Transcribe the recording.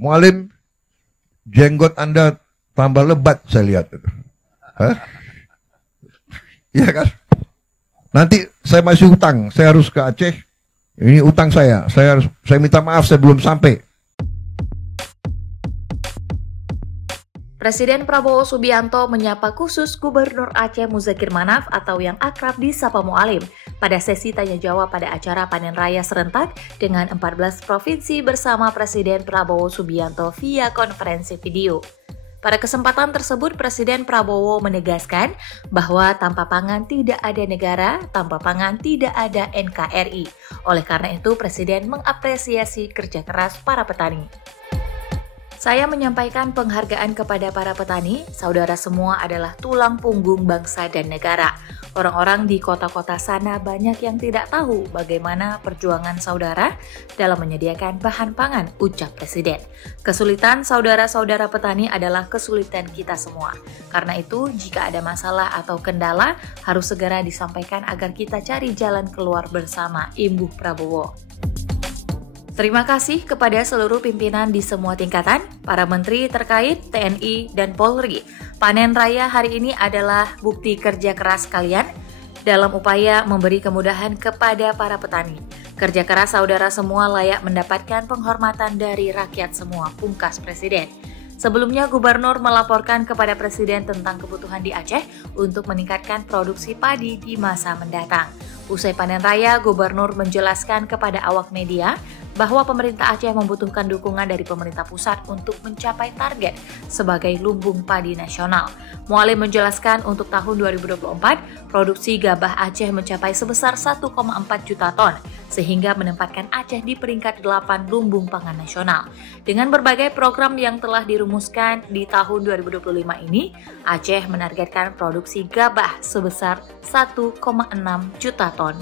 Mualim, jenggot Anda tambah lebat saya lihat itu. Hah? Iya kan? Nanti saya masih utang, saya harus ke Aceh. Ini utang saya minta maaf saya belum sampai. Presiden Prabowo Subianto menyapa khusus Gubernur Aceh Muzakir Manaf atau yang akrab disapa Mualim pada sesi tanya jawab pada acara Panen Raya serentak dengan 14 provinsi bersama Presiden Prabowo Subianto via konferensi video. Pada kesempatan tersebut, Presiden Prabowo menegaskan bahwa tanpa pangan tidak ada negara, tanpa pangan tidak ada NKRI. Oleh karena itu, Presiden mengapresiasi kerja keras para petani. Saya menyampaikan penghargaan kepada para petani, saudara semua adalah tulang punggung bangsa dan negara. Orang-orang di kota-kota sana banyak yang tidak tahu bagaimana perjuangan saudara dalam menyediakan bahan pangan, ucap Presiden. Kesulitan saudara-saudara petani adalah kesulitan kita semua. Karena itu, jika ada masalah atau kendala, harus segera disampaikan agar kita cari jalan keluar bersama, imbuh Prabowo. Terima kasih kepada seluruh pimpinan di semua tingkatan, para menteri terkait, TNI, dan Polri. Panen Raya hari ini adalah bukti kerja keras kalian dalam upaya memberi kemudahan kepada para petani. Kerja keras saudara semua layak mendapatkan penghormatan dari rakyat semua, pungkas Presiden. Sebelumnya, Gubernur melaporkan kepada Presiden tentang kebutuhan di Aceh untuk meningkatkan produksi padi di masa mendatang. Usai panen raya, Gubernur menjelaskan kepada awak media bahwa pemerintah Aceh membutuhkan dukungan dari pemerintah pusat untuk mencapai target sebagai lumbung padi nasional. Mualim menjelaskan untuk tahun 2024, produksi gabah Aceh mencapai sebesar 1,4 juta ton, sehingga menempatkan Aceh di peringkat 8 lumbung pangan nasional. Dengan berbagai program yang telah dirumuskan di tahun 2025 ini, Aceh menargetkan produksi gabah sebesar 1,6 juta ton.